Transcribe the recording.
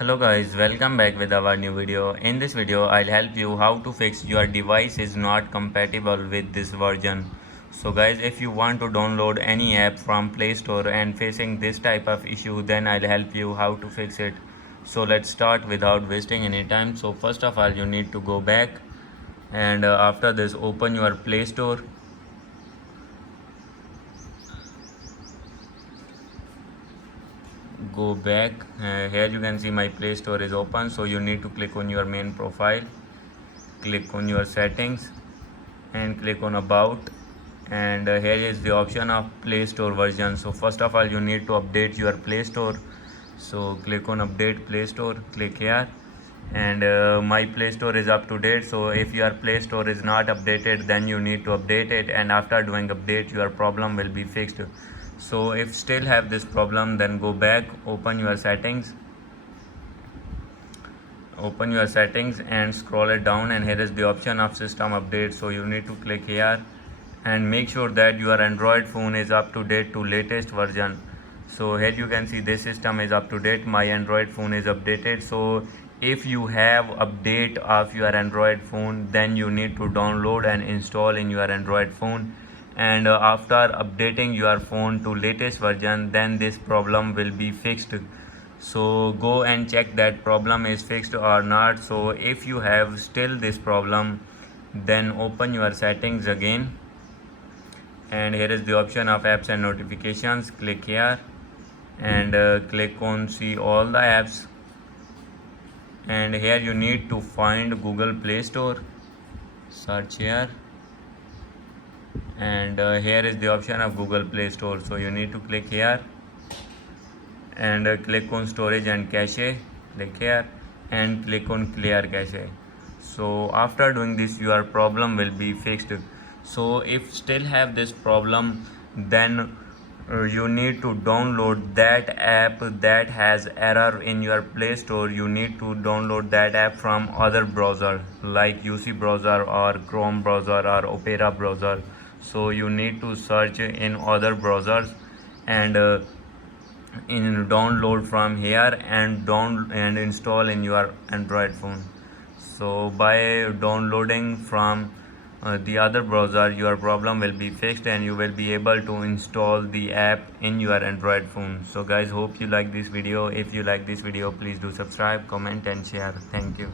Hello guys, welcome back with our new video. In this video, I'll help you how to fix your device is not compatible with this version. So guys, if you want to download any app from Play Store and facing this type of issue, then I'll help you how to fix it. So let's start without wasting any time. So first of all, you need to go back and after this open your Play Store. Go back. Here you can see my Play Store is open, so you need to click on your main profile, click on your settings and click on about, and here is the option of Play Store version. So first of all you need to update your Play Store, so click on update Play Store, click here, and my Play Store is up to date. So if your Play Store is not updated, then you need to update it, and after doing update your problem will be fixed. So if still have this problem, then go back, open your settings and scroll it down, and here is the option of system update. So you need to click here and make sure that your Android phone is up to date to latest version. So here you can see this system is up to date, my Android phone is updated. So if you have update of your Android phone, then you need to download and install in your Android phone, and after updating your phone to latest version, then this problem will be fixed. So go and check that problem is fixed or not. So if you have still this problem, then open your settings again, and here is the option of apps and notifications. Click here and click on see all the apps, and here you need to find Google Play Store. Search here, and here is the option of Google Play Store. So you need to click here and click on storage and cache, click here and click on clear cache. So after doing this your problem will be fixed. So if still have this problem, then you need to download that app that has error in your Play Store. You need to download that app from other browser like UC browser or Chrome browser or Opera browser. So you need to search in other browsers and in download from here and install in your Android phone. So by downloading from the other browser, your problem will be fixed and you will be able to install the app in your Android phone. So guys, hope you like this video. If you like this video, please do subscribe, comment and share. Thank you.